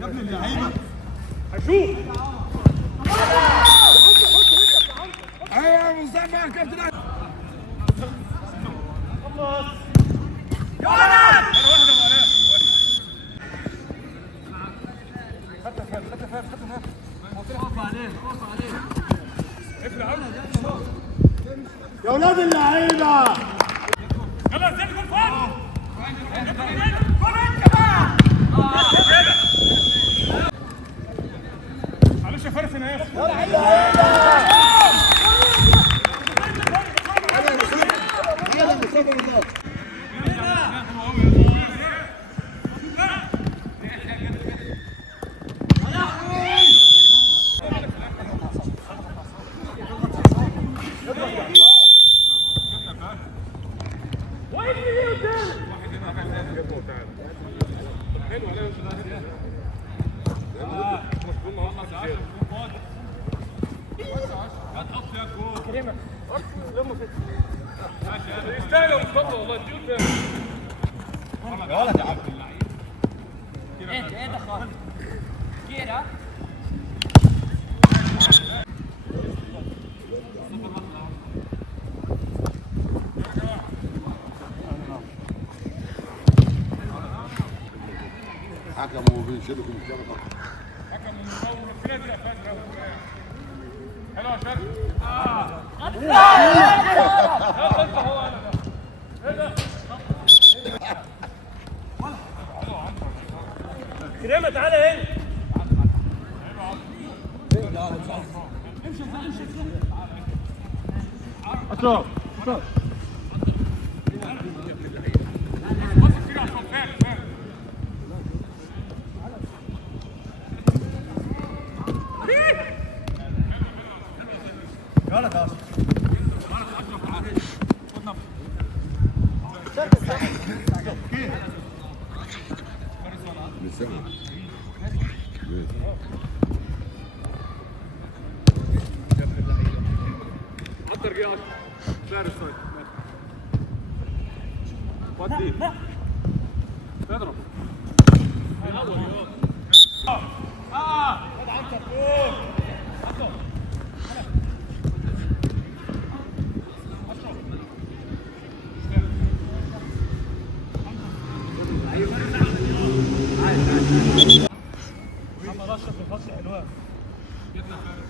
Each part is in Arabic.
يا ابن اللعيبه هشوف ايوه يا مصطفى يا كابتن خلص يا ولد يا ولاد اللعيبه يلا زين جول فوق معلش يا فارس انا اسف يستاهل مصطفى والله اديله تاني يا ولد يا عبد اللعيب ايه ده خالص كيرا حكموا بيشيلوا في المشاركه حكموا من الفنادق فاتره حلو يا شرف كريمه تعالى هنا اطلع اطلع يلا خلاص حط رجيع فارس طيب ودي اضرب محمد اشرف الفصل حلوان جبنا فارس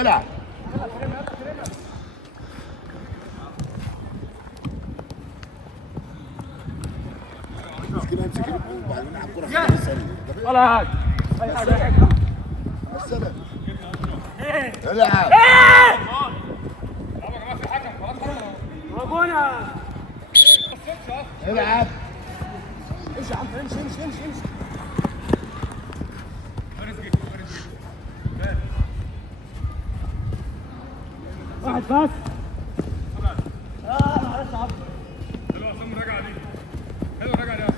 العب كده امسك وبعدين نلعب كوره ولا حاجه اي حاجه السلام العب ربنا العب امشي يا عم امشي امشي امشي امشي واحد بس معلش عبد حلو يا عصام راجع عليك حلو راجع عليك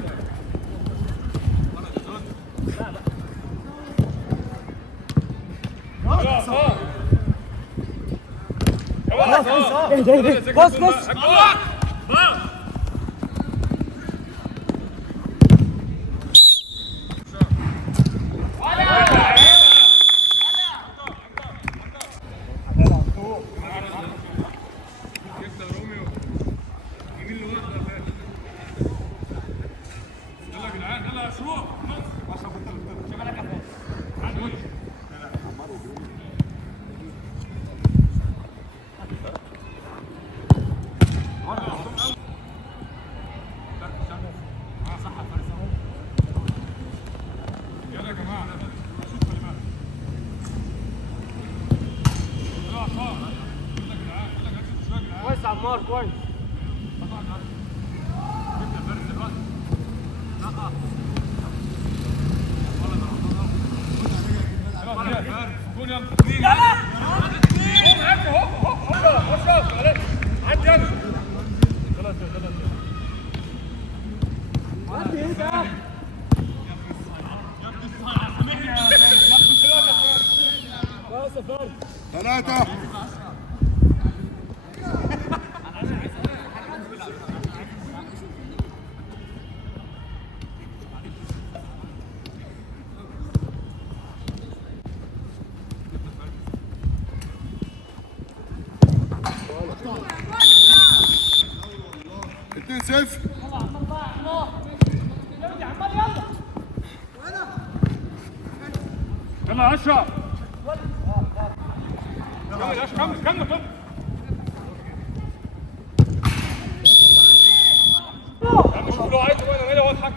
يا عصام يا عصام اهدى بص بص بس عمار كويس. ثلاثة. اتنين صفر. يلا يا اشرف. يلا يا اشرف كمل كمل كمل. يا عم شوف لو عايز وين انا واضحك.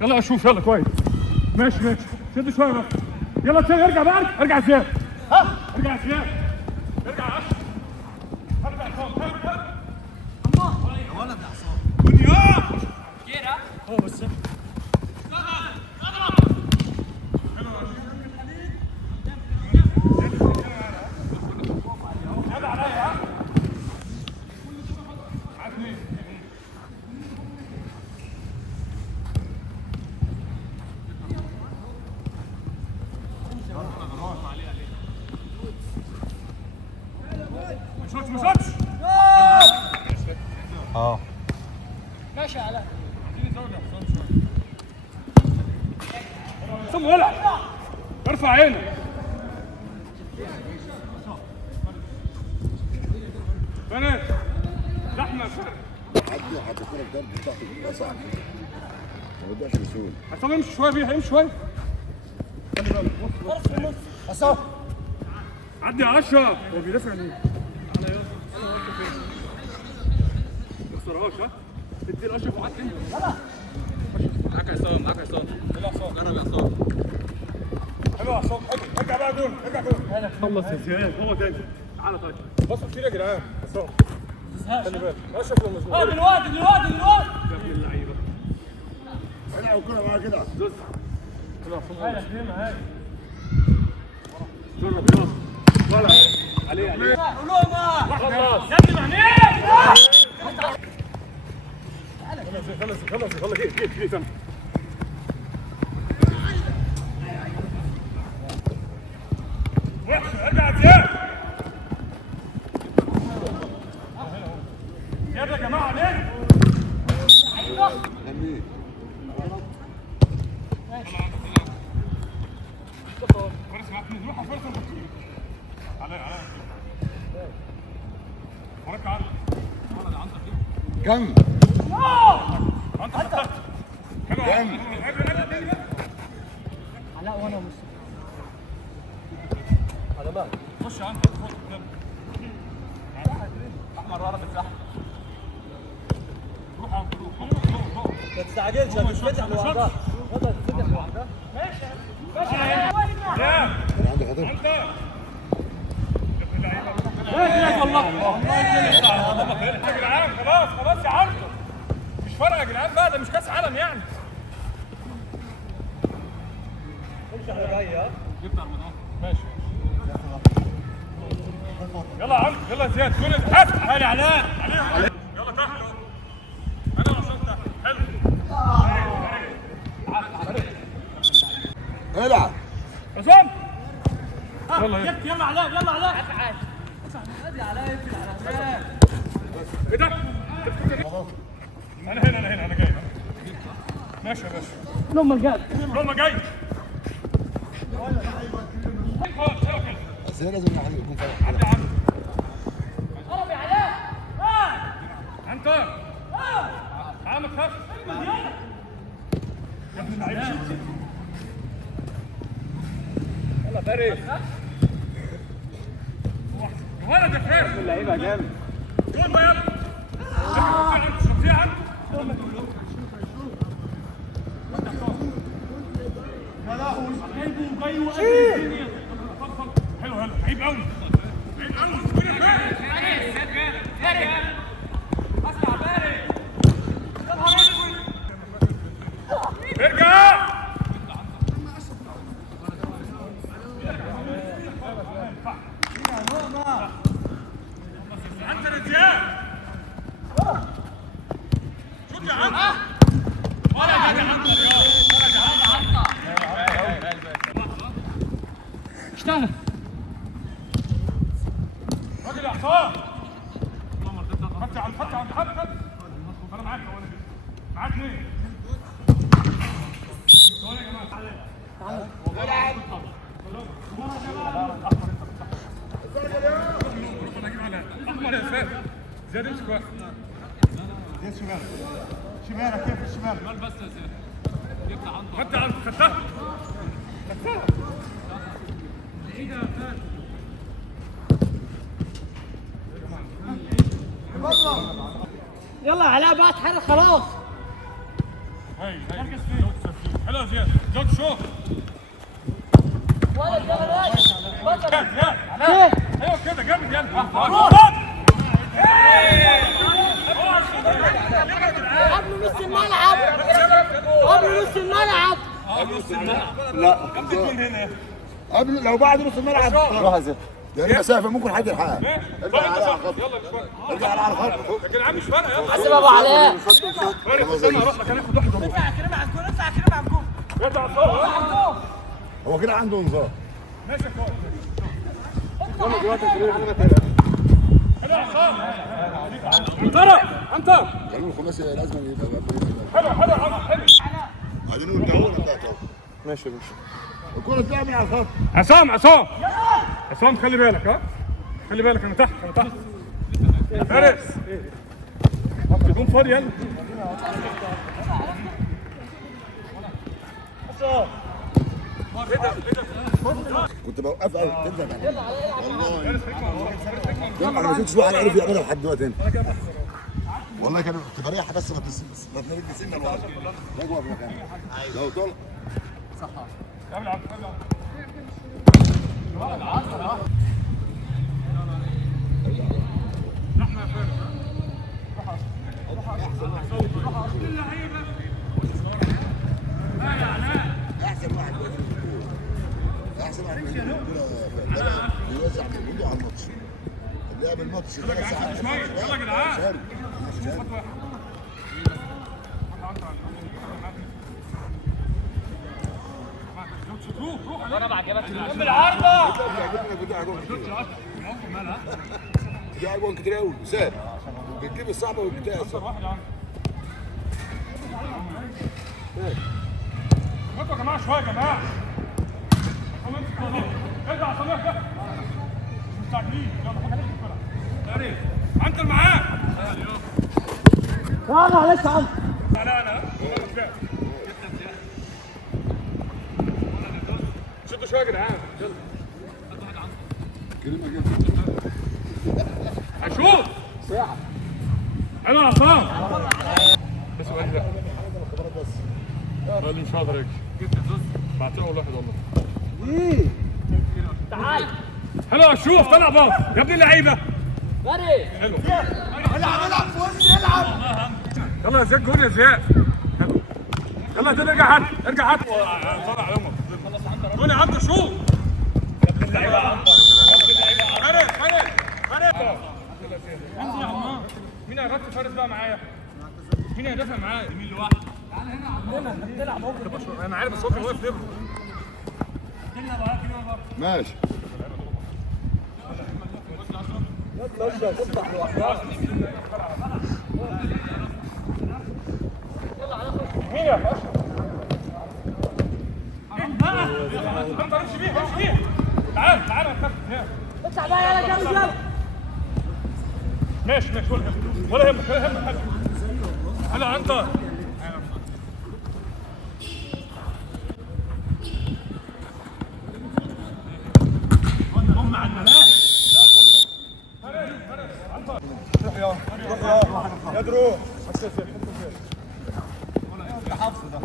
يلا اشوف يلا كويس. ماشي ماشي شد شويه بس. يلا زياد ارجع بقى ارجع زياد. ها ارجع زياد. ارجع يا اشرف. ارجع يا عصام. يا ولد يا عصام. دنيا. كيرة. هو بس. ماشي علاء. ثم ولع ارفع عينك. بنات زحمه عدي حط الكرة في ضرب بتاعته بتبقى صعب. ما بدأش بسهولة. عصام امشي شويه بيها امشي شويه. خلي بالك فرص في النص. عصام. عدي يا اشرف. هو بيدافع ليه؟ على يلا ما تخسرهاش ها. ادي لاشرف وعدي انت. معاك يا عصام معاك يا عصام. يلا يا عصام جرب يا عصام. حلو يا عصام حلو. ارجع بقى جول ارجع جول. خلص يا زياد هو تاني. تعالى طيب. بصوا كتير يا جدعان. عصام خلي بالك اشرف لو مزنوق. دلوقتي يا ابن اللعيبه. العب الكرة معاه كده. دوس. يلا يا عصام. هاي فهمها هاي. جرب يلا. ولا عليه عليه. علومة. خلاص. يا ابني معنيه. خلص جيت انا. ارجع زياد. زياد يا جماعه عليه. غنيه. فارس معاك نروح على فارس علي وراك عرض. كم؟ انت خطرت. كم؟ علاء وانا مش. على بقى خش عندك خد احمر ورا بالزحمه. روح عند روح. ما تستعجلش هتتفتح لوحدها. يلا تتفتح لوحدها. ماشي ماشي. يا كان عنده خطر. انت ماشي والله. يا جدعان خلاص يا عم. مش فارقه يا جدعان بقى ده مش كاس عالم يعني. امشي على جاي ها. جبت رمضان ماشي. يلا يا عم يلا يا زياد كل حاسب. هاني علاء يلا تحت انا وصلت تحت حلو. العب. عصام يلا يلا علاء يلا علاء. تعال. ادي علاء يقفل على علاء. ايه ده؟ انا هنا انا جاي. ماشي يا باشا. لما جاي. لما جاي. بس هي لازم يكون فرق. عدي يا عم. قرب يا علاء. انت تعال ما تخافش. يا ابن اللعيبه يلا فارس. ولد يا فارس. اللعيبه جامد. جول بقى يلا. شوف عنده. يا لهوي. حلو حلو عيب قوي. اشتغل. راجل يا حسام. فتح انا معاك معاك ليه؟ احمر يا زياد. زياد امسك واحد. زياد شمالك كيف الشمال؟ بس يا زياد. جبت عنده. خدتها. يلا علاء بقى اتحرك خلاص. هاي حلو يا زياد. زود شوط. ايوه كده جامد يلا. قبل نص الملعب. قبل نص الملعب. لا قبل لو بعد نص الملعب روح يا زياد. يعني مسافه ممكن حد يلحقها. ارجع على الخط. ارجع على الخط. لكن عم مش فارقه يلا. حسب ابو علاء. استنى اروح لك هناخد واحد. اطلع كريم على الجول. اطلع كريم على الجول. يرجع الصوت. هو كده عنده نظام. ماشي يا كويس. عنتر قالوا الخماسي لازم يبقى حلو بعدين الجوله بتاعته. ماشي يا باشا. الكره تلعب من على الخط. عصام خلي بالك ها. خلي بالك انا تحت فارس. يكون فاضي يلا. كنت بوقفها تنزل والله انا ما شفتش واحد عارف يعملها لحد دلوقتي هنا. والله كنت بريحها بس ما تنرد سنه لورا. لا جوه في مكانها. لو طلع صح. ابلع احسن واحد بيوزع مجهوده على الماتش. اللعب الماتش يلا يا جدعان. وانا بعجبك بالعارضه. دي جوان كتير قوي سهل. بتجيب الصعبه والبتاع انتوا يا جماعه شويه يا جماعه. ارجع صلاح ده. مش مستعجلين. يلا عنتر معاك. يلا لسه عنده. انا شدوا شويه يا جدعان. يلا كريمه جدا. هشوف ساعه. انا عصام بس قال لا. قال لي مش هقدر اجي. بعتها اول واحد والله. تعال. حلو شوف طلع باص يا ابن اللعيبه. جري. حلو. العب في وسط العب. يلا يا زياد جول يا زياد. حلو. يلا يا زياد ارجع هات طلع على امك. جول يا عبد شوف. يا ابن اللعيبه فارس. انزل يا عمار. مين هيغطي فارس بقى معايا؟ مين هيدافع معايا؟ مين لوحده؟ تعالى هنا بنلعب اهو. انا عارف بس هو كان واقف ليه؟ ماشي. مين يا اشرف؟ انت امشي بيه. تعال يا كابتن. اطلع بقى يلا جامد يلا. ماشي ولا يهمك هلا انت. يا دروب حفص ده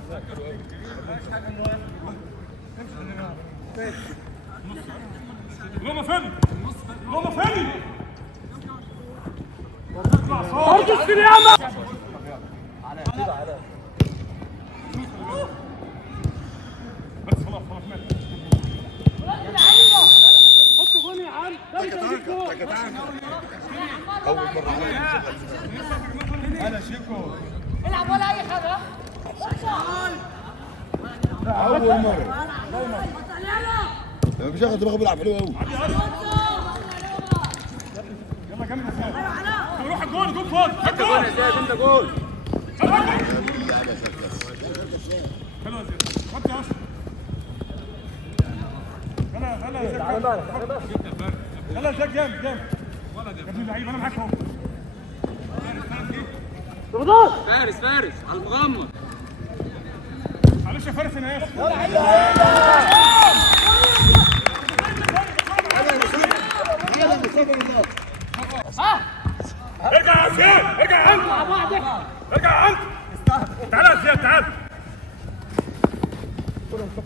لما فين والله فادي برضه السلامة بس خلاص ماشي حطوا جون يا عم اول مره هلا شيكو العب ولا اي حاجه اول مره مش هاخد دماغه بيلعب حلو قوي يلا كمل يا زياد روح الجول جول فاضي انت جول يا زياد انت جول حلو يا زياد حط يا اشرف يلا يا زياد يلا يا زياد جامد جامد يا ابن اللعيبه انا معاك اهو فارس على المغمض معلش يا فارس انا اسف ارجع يا زياد ارجع انت ارجع انت تعال يا زياد تعال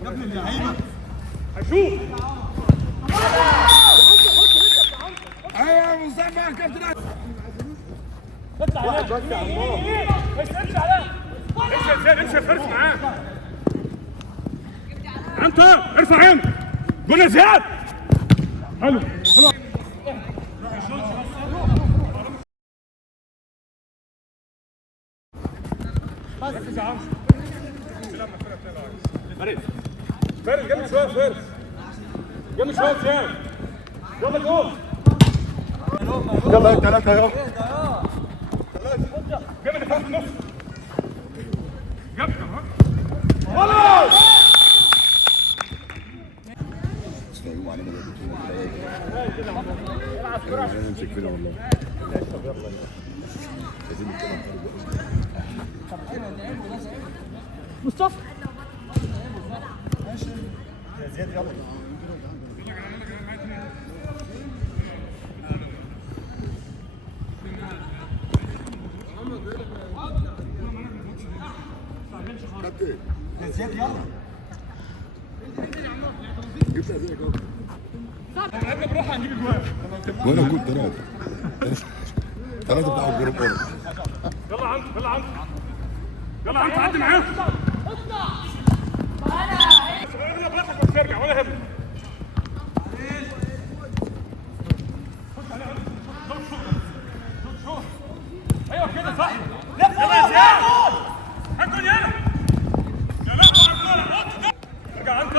يا ابن اللعيبه هشوف ايوه يا مصطفى يا كابتن اطلع يا زياد امشي عليه امشي يا زياد امشي يا فارس معاه انت ارفع عينك قول يا زياد حلو حلو ركز يا عم فارس جنب شويه فارس جنب شويه زياد يلا جول يلا ثلاثه يلا جنب اللي في النص جنب والله استنوا على ما نمسك فينا والله مصطفى يا زياد يلا كابتن يا زياد يلا جبت ازيك اهو لعبنا بروحها هنجيب اجوان وانا كنت ثلاثه بتاع الجروب اورد يلا عنك يلا عنك يلا عنك عدي معاهم اغلب راسك بس ارجع ولا يهمك ايوه كده صح لف يلا يا زياد هاكل يلا يا لهوي ارجع عنك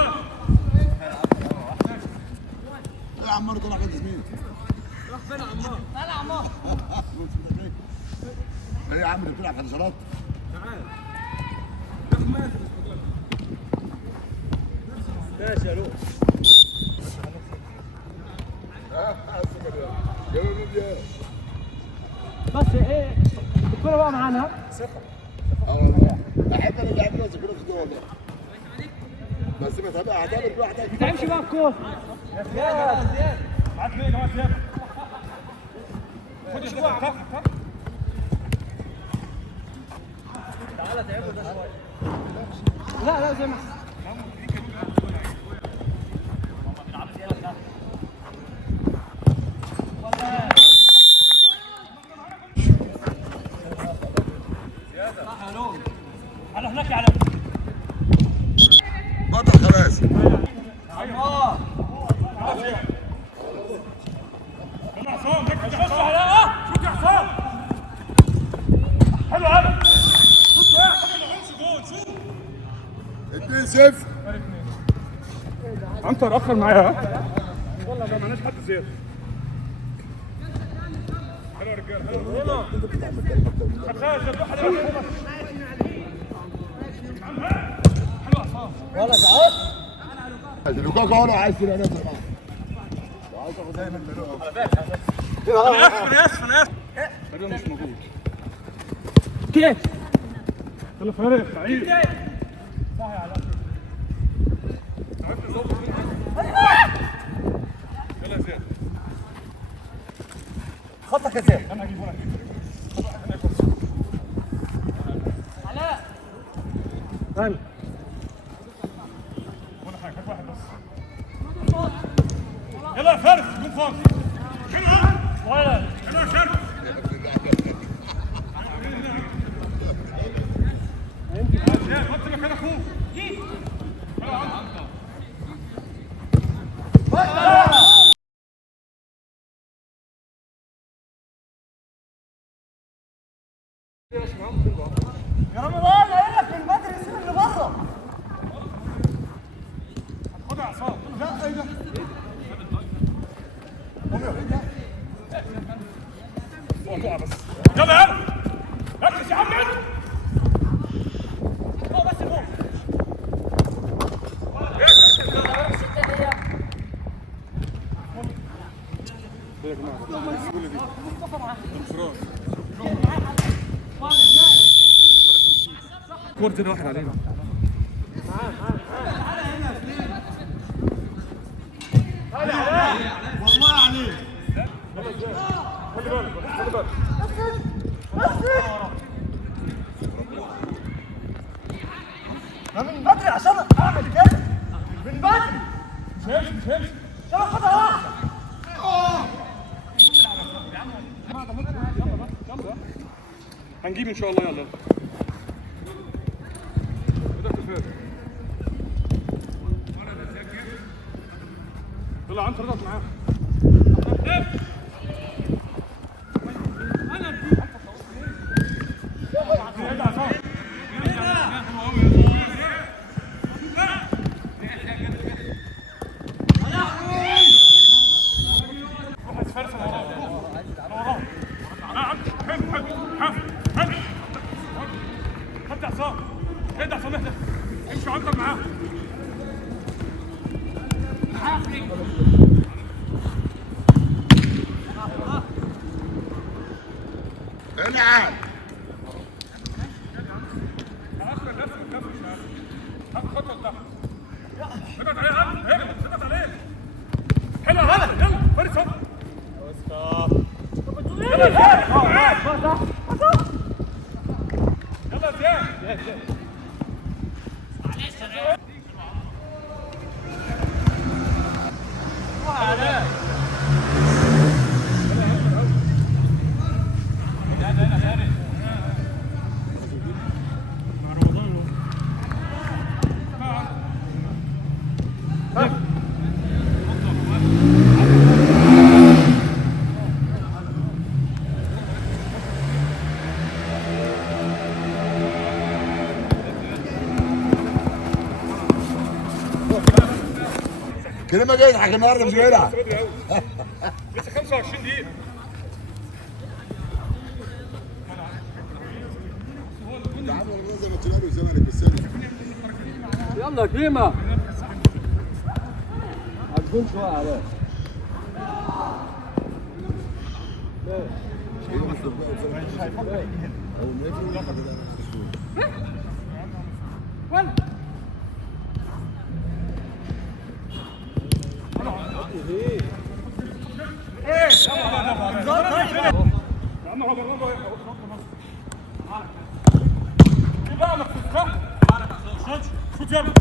يا عمار طلع كده زميل راح فين يا عمار؟ تعالى يا عمار ايه يا عم اللي بتلعب حشرات ماشي يا لؤي بس ايه الكوره بقى معانا اه والله احب انا اللعب نفسي كده في والله بس بتابع هتعمل لوحدك ما تعبش بقى الكوره يا زياد معاك ليه يا جماعه زياد خد شويه تعال تعبوا ده شويه لا زي ما على هناك على بطل خلاص يلا عصام خش على شوت يا عصام حلو هذا شوت واحد ما لهمش جول شوت 2-0 انت اخر معايا والله ما معناش حد زياده حلو يا رجاله حلو خلاص يا دوحه حلو عصام ولا تعال لوكاكو هو عايز تبقى نازل معاه عايز تاخد زي ما انت انا اسف تقريبا مش موجود كيف يلا فارس سعيد صح يا علاء يلا يا زياد خطك يا زياد انا هجيب ورقه علاء ولا حاجه هات واحد بس يلا يا فارس جون فاضي يا رمضان قايل لك من بدري سيب اللي بره. خدها يا عصام. لا ايه ده؟ يلا يلا ركز يا عم. فوق بس فوق. كورتين واحد علينا. والله عليك. خلي بالك خلي بالك. ما من بدري عشان اعمل كده. من بدري. مش طب خدها واحده. هنجيب ان شاء الله. يلا يلا انت رضت معاه. امشي عنك معاه. العب. هات خطوه لتحت. اضغط عليه. اضغط عليه. حلو يا ولد. يلا فارس اهو. يلا يا زياد. كلمة جاي يضحك النهارده مش جاي يلعب. لسه 25 دقيقة. تعالوا والله زي ما تلعبوا الزمالك بالسنة. يلا كيما هتكون شوية عليه. شوت يلا.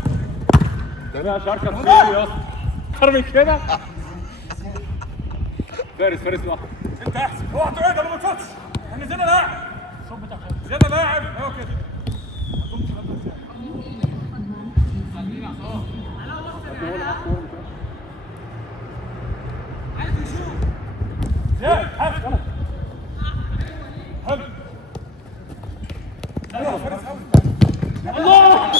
جميع شاركة كتير يا اسطى. أكتر من كده. فارس واحد. أنت أحسن. اوعى تقعد أنا ما تشوتش. احنا نزلنا لاعب. نزلنا لاعب. أيوه كده. زياد حاسب يلا. حلو. يلا فارس الله.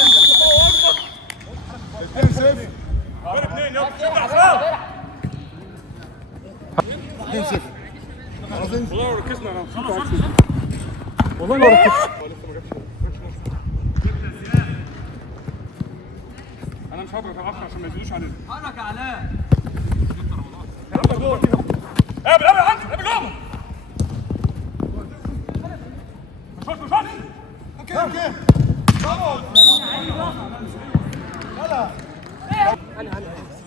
اثنين صفر. ولا اثنين يلا. شد عصام. 2-0. خلاص انت. والله ركزنا انا. والله ما ركزت. انا مش هضغط على عشان ما يزيدوش علينا. حرك يا علاء. يلا جول. قابل عنك. قابل جول. مش اوكي.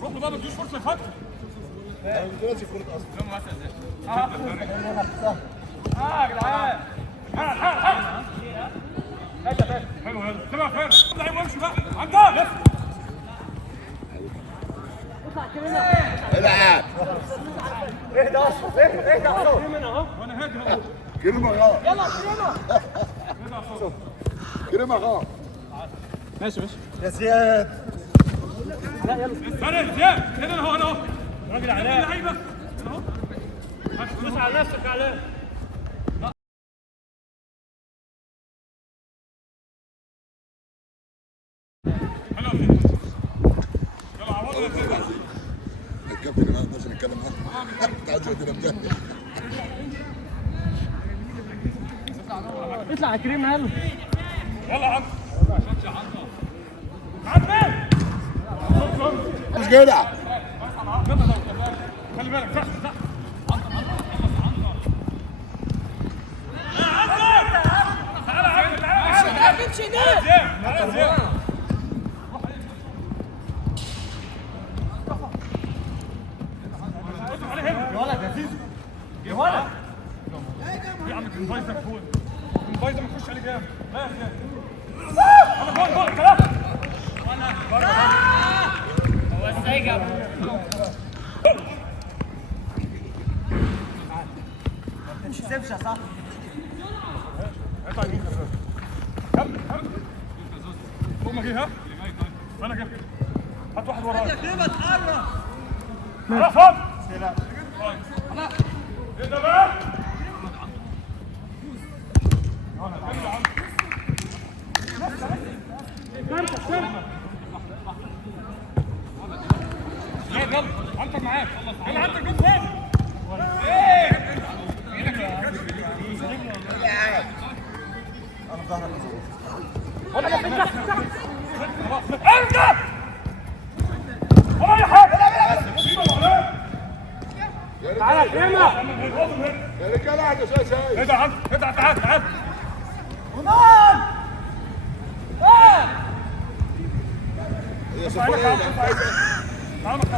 روح بقى ما تدوش فرصه لفتح. دلوقتي كرة اصلا. يا جدعان. حال. حلو يلا. سمع فارس. اطلع وامشي بقى. عندك. العب. اهدى اشرف اهدى عصام وانا هادي اهو. كريمه غا يلا كريمه كريمه غا ماشي ماشي. يا زياد انا زياد هنا اهو انا اهو. راجل علاء اللعيبه اهو. دوس على نفسك يا علاء. الكابتن ما نقدرش نتكلم معاه تعال تودينا بجد اطلع يا كريم يلا يلا عم عم مش جدع خلي بالك صح صح. تمشي هناك زياد زياد. يا ولد يا زيزو يا ولد يا عم كان بايظك فوق. كان بايظه ما تخش عليه جامد. لا يا زياد. انا جول ثلاثه. هو ازاي جاب مش سيبش يا صاحبي اطلع يمين يا زياد. كمل كمل. فوق ما جه ها. انا جبت. هات واحد ورايا. يا كريم اتحرك خلاص فاضي. ايه ده بقى؟ يلا انت معاك يلا انت جيب فوق. ايه ارجع ولا اي حاجه. تعالى كريمه يا رجاله قاعده شويه شويه ايه ده عم ايه ده تعال تعال. يا صفوان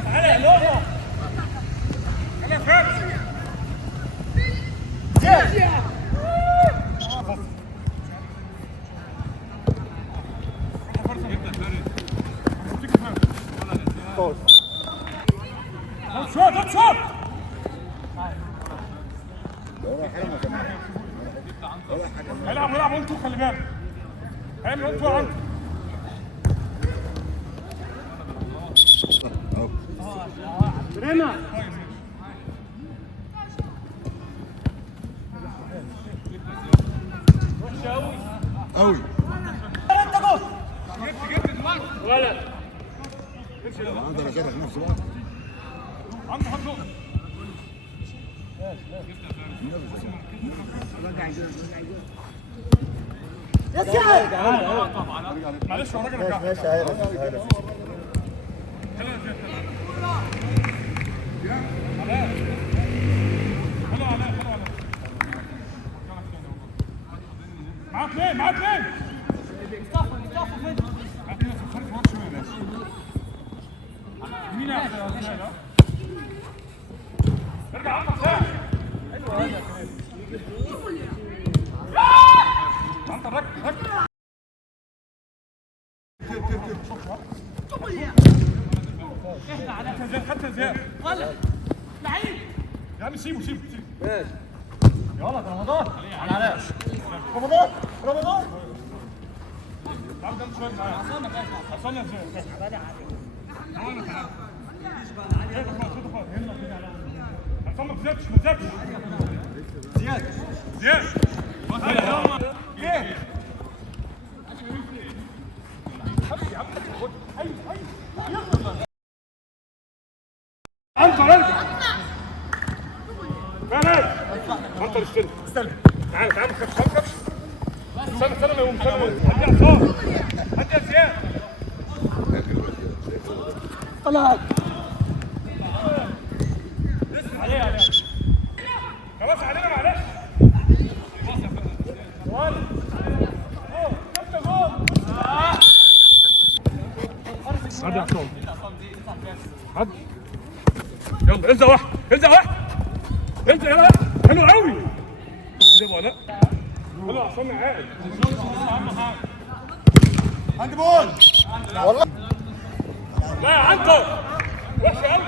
تعالى يا لؤلؤ. انا فاهم. شوت شوت. العب العب وانتوا خلي بالك. اعمل وانتوا عندك. كريمه قوي انت جول جبت دماغك ولا اقدر اشرح نفسي بقى عنده حد نقطه. يا زياد معلش هو راجل رجع. ماشي هايلة حلو علاء حلو علاء. معاك اثنين معاك اثنين. مين ارجع عمك ثاني. انت ركز حتى زياد ولا لعيب يا عم سيبه سيبه سيبه. ماشي. يا ولد رمضان على علاء رمضان رمضان تعال جنب شويه معايا. حصلنا ازاي؟ تعالى تعالى. حصلنا ما تزادش ما تزادش. زياد زياد. ايه؟ عنتر ارجع. بلاش. عنتر استلم. تعال تعال ما تخافش ما تخافش. استنى ما يقوم استنى ما يقوم. هدي عصام. هدي يا زياد. طلع عليه خلاص علينا معلش. هدي يا عصام. هدي. يلا انزل واحد انزل واحد. انزل يلا حلو قوي. ده ولا حلو عصام عادي. هاند بول والله لا يا عنتر وحش قوي.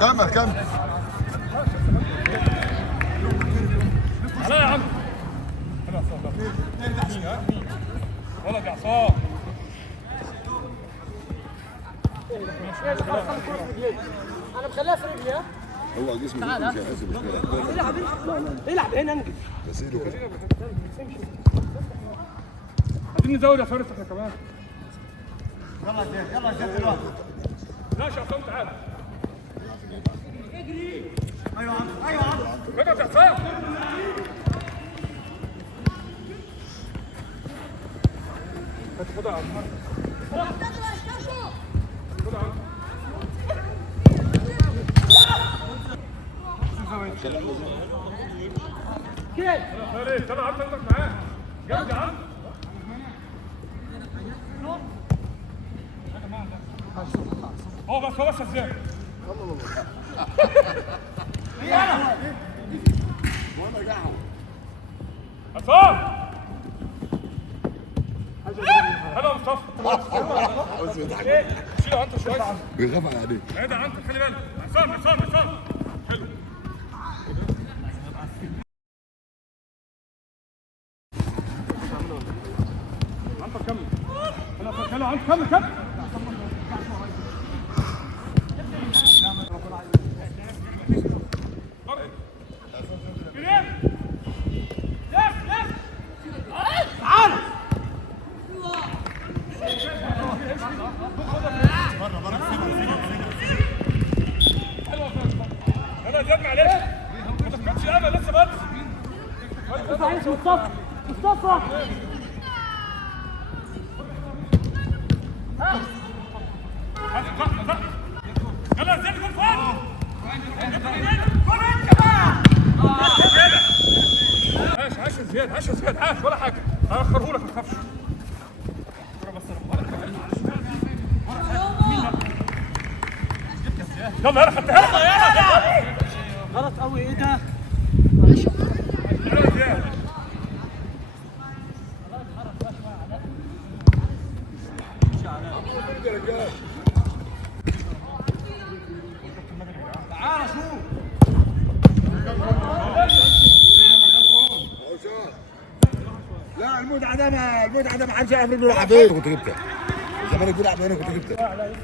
كمل كمل. لا يا عم. ولد يا عصام. انا مخليها في رجلي. ها هو جسمه مش هيحس بالكوره. العب هنا انجز. بس ايده كده. عايزين نزود يا فارس احنا كمان. يلا يا زياد يلا يا زياد دلوقتي. ماشي يا عصام تعالى. ايوه يا عم ايوه يا عم. اضغط يا عصام. خدها يا عم. كده فارس طلع عم انت معاه. جامد يا عم. هو بس ازاي؟ عصام. هلا مصطفى. شيله انت شويه. بيخاف عليه. بعيد عنك خلي بالك. عصام. حلو. عنتر كمل. يلا عنتر كمل. يلا زياد معلش. ما تفقدش امل لسه بدري. مصطفى يلا زياد جول فوق. عاش يا زياد عاش ولا حاجه. هاخرهولك ما تخافش. يلا انا خدتها. غلط قوي. ايه ده؟ يلا زياد. تعال شوف. لا المتعه ده ما حدش يعرف انه يلعب ايه. كنت جبتها. الزمالك بيلعب هنا كنت جبتها. تعالى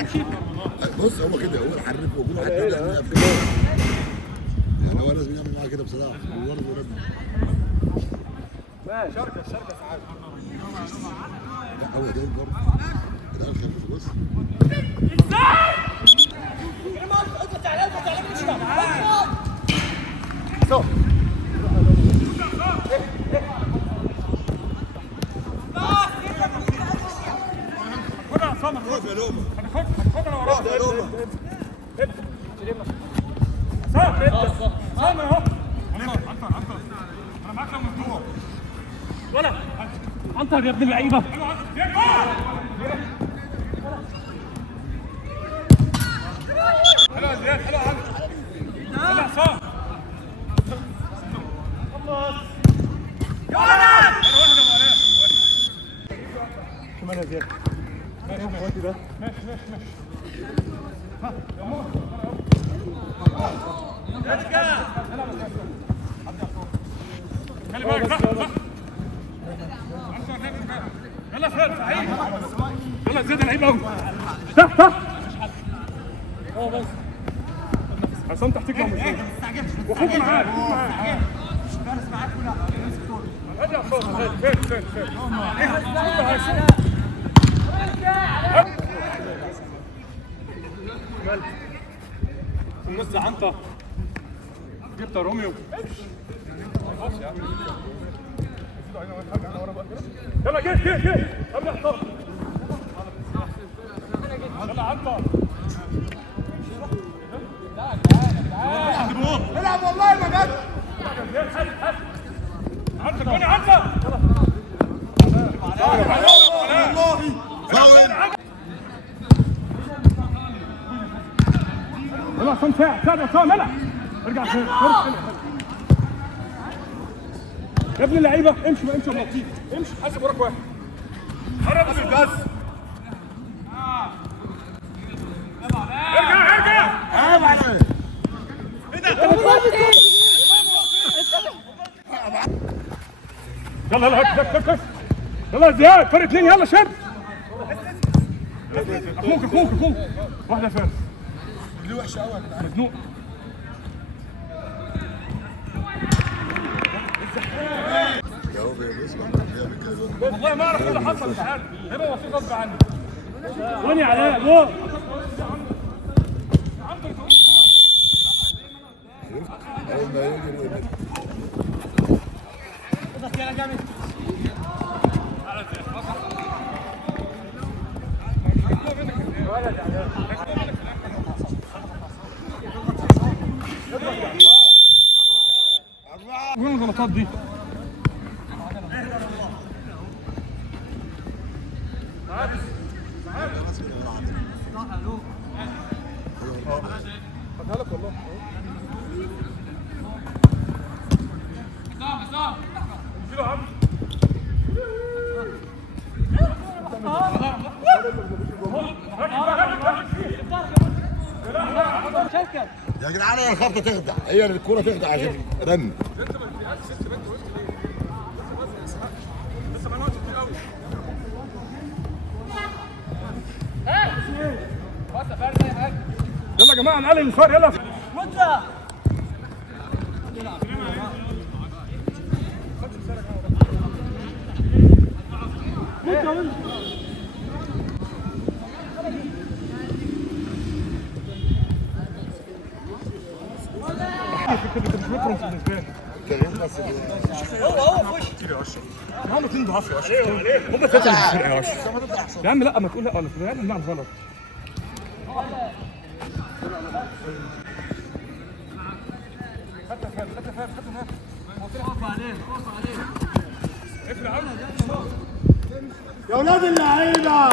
امشي. بص هو كده هو الحريف وكل واحد تاني يعني هو لازم يعمل معاه كده بصراحه. هو برضه شركه سعاده. لا هو ده برضه ده الخليفه بص. خدها يا عصام. هناخدها وراك. عصام اهو. عنتر. انا معاك لو مفتوح. ولا عنتر يا ابن اللعيبه. حلو يا زياد. حلو يا عم. يلا عصام. كمان يا زياد. ماشي. خلي بالك صح. يلا فارس سعيد. يلا زياد لعيب قوي. تحت. عصام تحتك لو مش واخوك معاك. فارس معاك ولا؟ هات يا عصام. فين. في النص عنتر. جبت روميو. يلا جه ابدا احطها. يلا عنتر. العب والله ما جت. عنتر كوني عنتر. والله فاول. يلا عصام ساعد يا عصام. يلا ارجع فين يا ابن اللعيبه امشي بقى امشي يا لطيف امشي حاسب وراك واحد قرب من الجاز ارجع يلا يلا كف يلا يا زياد فرق 2 يلا شد اخوك واحده فارس اللي وحشه قوي مزنوق والله ما اعرف ايه اللي حصل مش عارف هيبقى وصيل غصب عني وين يا علاء جول اول ما يجري وين الغلطات دي؟ يا جدعان هي الخبطه تخدع هي الكوره تخدع عشان رن يلا يا جماعه نقلل الفرق يلا يا عم تنضح يا اشرف هم ثلاثه اللي في الفرقه يا اشرف يا عم لا ما تقول لا ولا يا عم بنلعب غلط يا ولاد اللعيبه